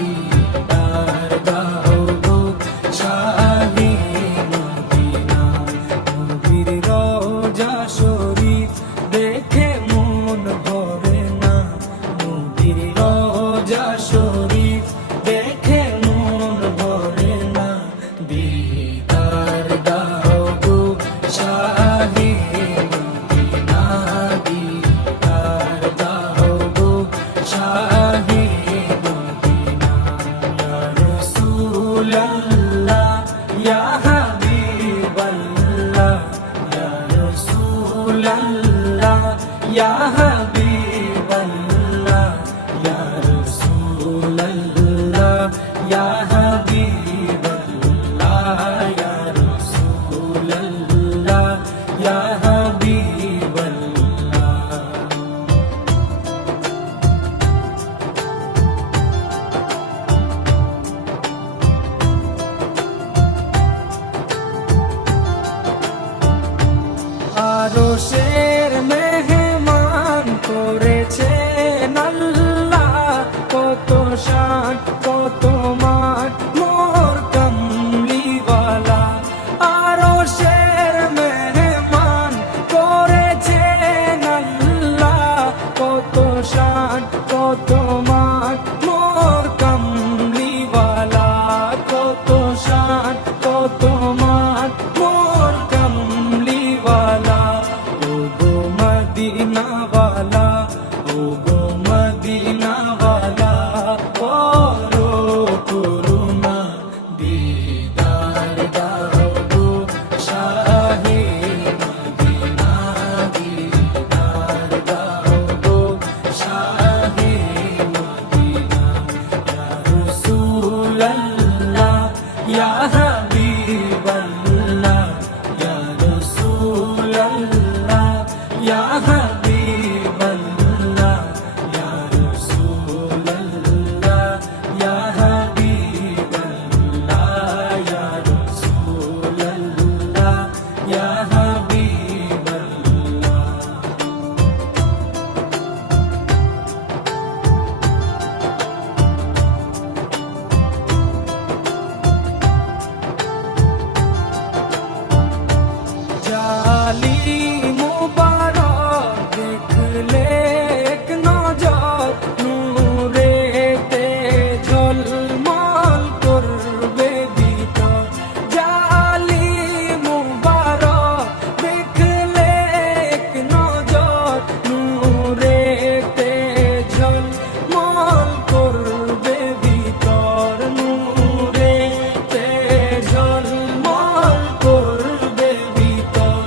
দিদার দাও গো শাহে মদিনা। নবীর রওজা শরীফ দেখে মন ভরে না, নবীর রওজা শরীফ দেখে মন ভরে না। দিদার দাও গো শাহে মদিনা, দিদার দাও গো শাহে মদিনা। ইয়া রাসূলাল্লাহ ইয়া হাবিবাল্লাহ, ইয়া রাসূলাল্লাহ ইয়া হাবিবাল্লাহ, ইয়া রাসূলাল্লাহ ইয়া হাবিবাল্লাহ, ইয়া রাসূলাল্লাহ ইয়া হাবিবাল্লাহ। আরশের মেহমান করেছেন আল্লাহ, কত শান কত মান মোর কামলিওয়ালা। আরশের মেহমান করেছেন আল্লাহ, কত শান কত মান মোর কামলিওয়ালা, কত শান কত মান মোর কামলিওয়ালা। ও গো মদিনাওয়ালা, ও গো মদিনাওয়ালা, করো করুণা। দিদার দাও গো শাহে মদিনা, দিদার দাও গো শাহে মদিনা। ইয়া রাসূলাল্লাহ ইয়া হাবিবাল্লাহ, ইয়া রাসূলাল্লাহ ইয়া হাবিবাল্লাহ, ইয়া রাসূলাল্লাহ ইয়া হাবিবাল্লাহ, ইয়া রাসূলাল্লাহ ইয়া হাবিবাল্লাহ। জালি মুবারক দেখলে এক নজর, নূরেতে ঝলমল করবে ভিতর। জালি মুবারক দেখলে এক নজর, নূরেতে ঝলমল করবে ভিতর, নূরেতে ঝলমল করবে ভিতর।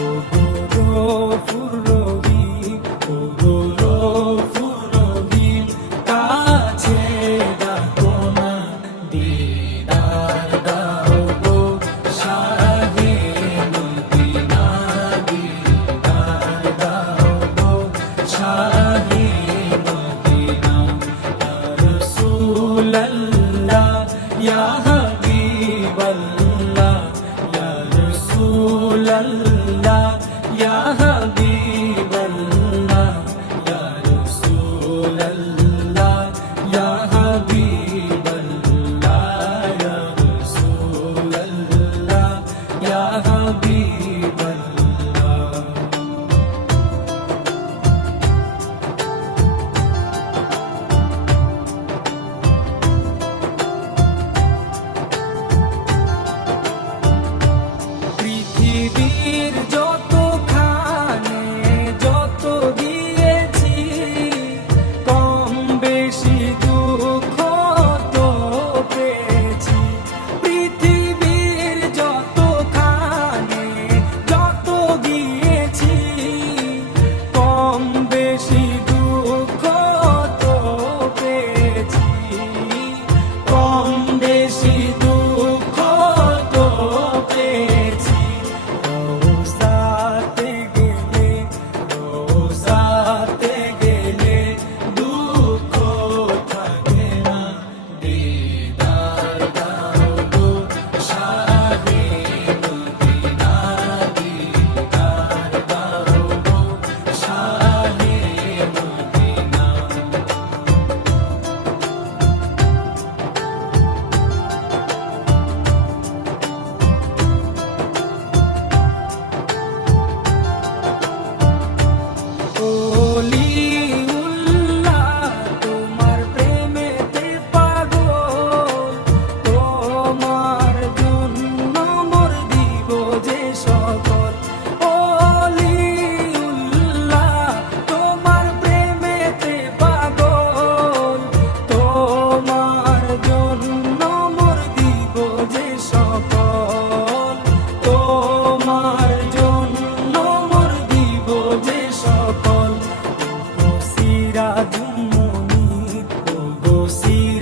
ও গো গফুর রহিম, ও গো গফুর রহিম, কাছে ডাকো না। দিদার দাও গো শাহে মদিনা, দিদার দাও গো শাহে মদিনা। ইয়া রাসূলাল্লাহ ইয়া হাবিবাল্লাহ, ইয়া রাসূলাল্লাহ ইয়া হাবিবাল্লাহ, ইয়া রাসূলাল্লাহ ইয়া হাবিবাল্লাহ, ইয়া রাসূলাল্লাহ ইয়া হাবিবাল্লাহ।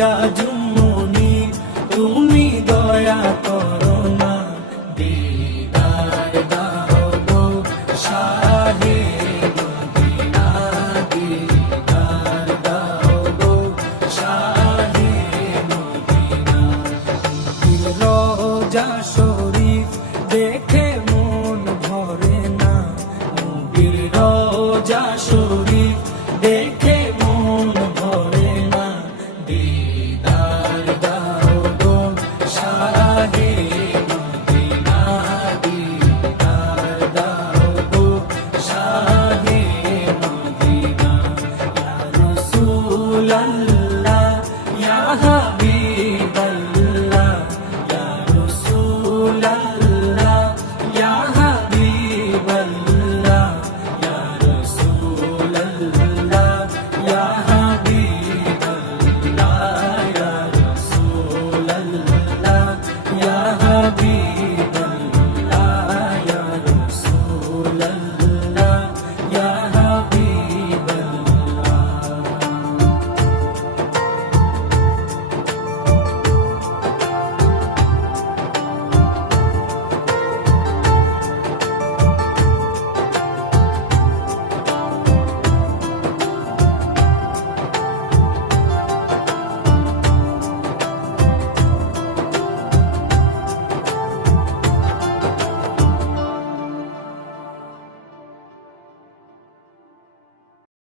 সিরাজুম